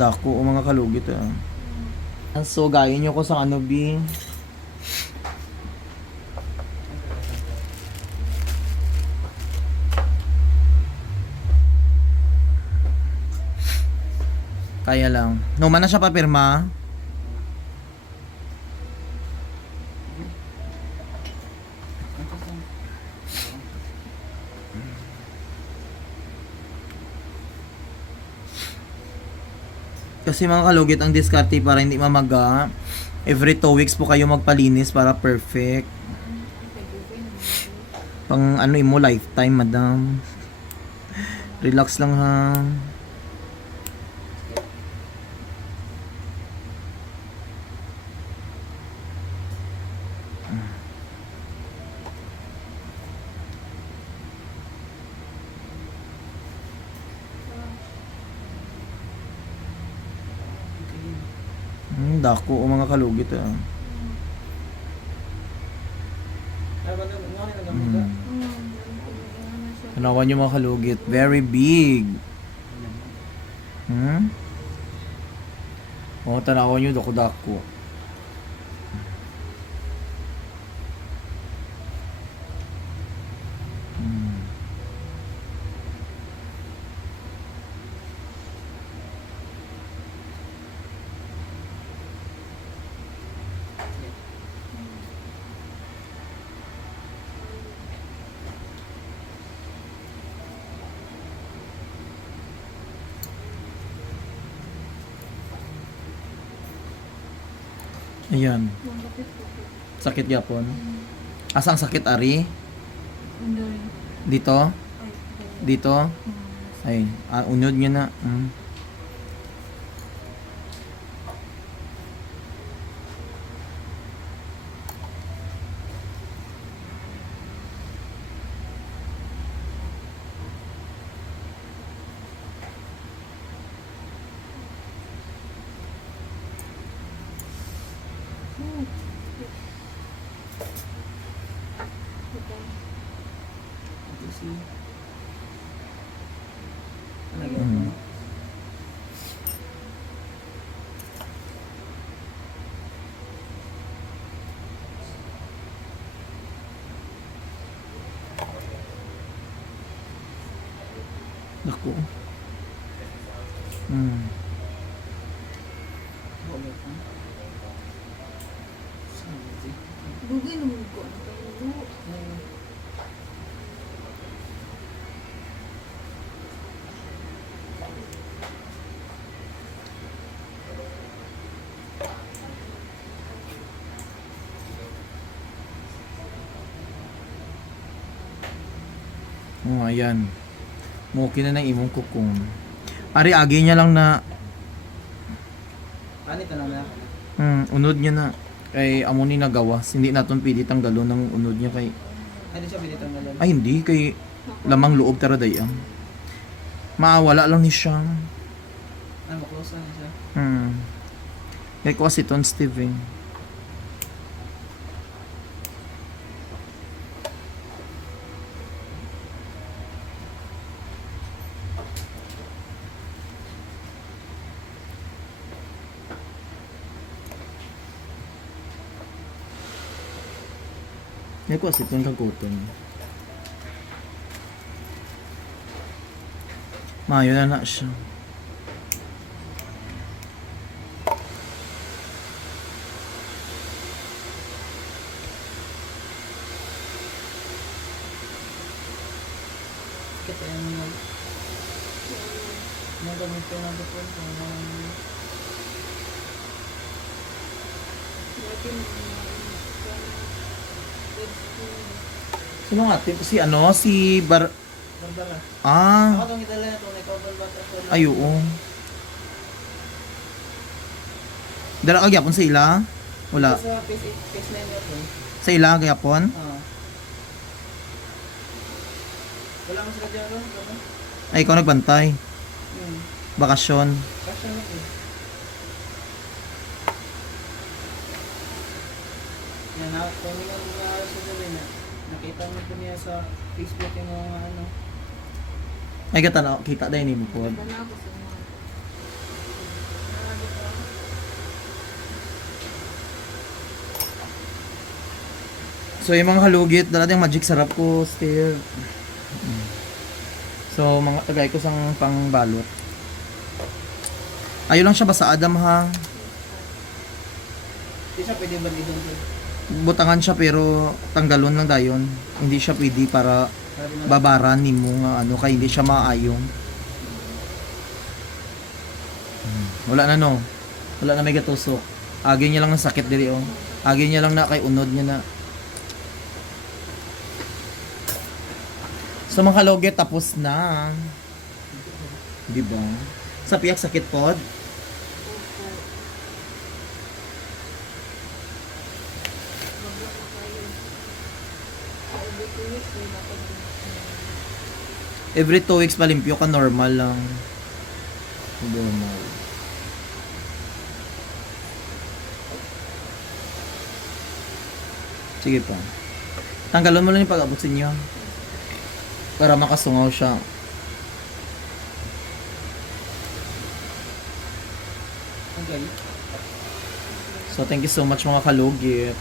Dako o mga kalugit ah. So, gaya nyo ko sa ano, B. Kaya lang. No, man na siya papirma. Kasi mga kalugit, ang diskarte para hindi mamaga. Every 2 weeks po kayo magpalinis para perfect. Pang ano mo, lifetime, madam. Relax lang ha. Dako o mga kalugit ah. Tanawan nyo mga kalugit. Very big. O, tanawan nyo dako-dako. Ayan. Sakit yapon. Asang sakit ari? Dito? Dito? Ay, unod nyo na. Dako. Dugay naman ko. Oh, ayan. Muki na ng imong kukong. Ari, agi niya lang na Ano ito naman? unod niya na. Kay amo ni nagawas. Hindi naton pili tanggalon ng unod niya kay Ano siya binitang nalang? ay hindi kay lamang loob tara dayang. Maawala lang ni siya. Ano, close na siya? Kay ko si Ton Steven. Kay ko si Ton kagutom. Mayo na na siya. Kita yung mga... Mga gamit ko na doon. Sino nga? Si ano? Si Barbara. Ah, Ako itong itala na ito. Ikaw ba ito? ay oo. Dala ka gyapon sa ila? Wala. Sa face 9 na ito. Sa ila gyapon? Wala mo sila dyan, no? Ay ikaw nagbantay. Hmm. Bakasyon. Kasya na ito. Yan, kung mga sasabihin na, nakita mo ito niya sa Facebook yung mga ano. Ay gata na kita dai ni mo pod. Wala ako sa mga. So yung mga halugit, dala yung magic sarap ko still. So mga tagay ko sang pangbalot. Ayaw lang siya basa Adam ha. Hindi siya pwede ba dito? Butangan siya pero tanggalon lang dayon. Hindi siya pwede para babaran nimo nga ano kay hindi siya maayong. Wala na no. Wala na may gatusok. Agi niya lang ng sakit diri oh. Agi niya lang na kay unod niya na. So mga kalugit tapos na. Di ba? Sa piyak sakit pod. Every 2 weeks palimpyo ka normal lang. Normal. Sige pa. Tanggalon mo lang yung pag-abot sa inyo. Para makasungaw siya. Okay. So thank you so much mga kalugit.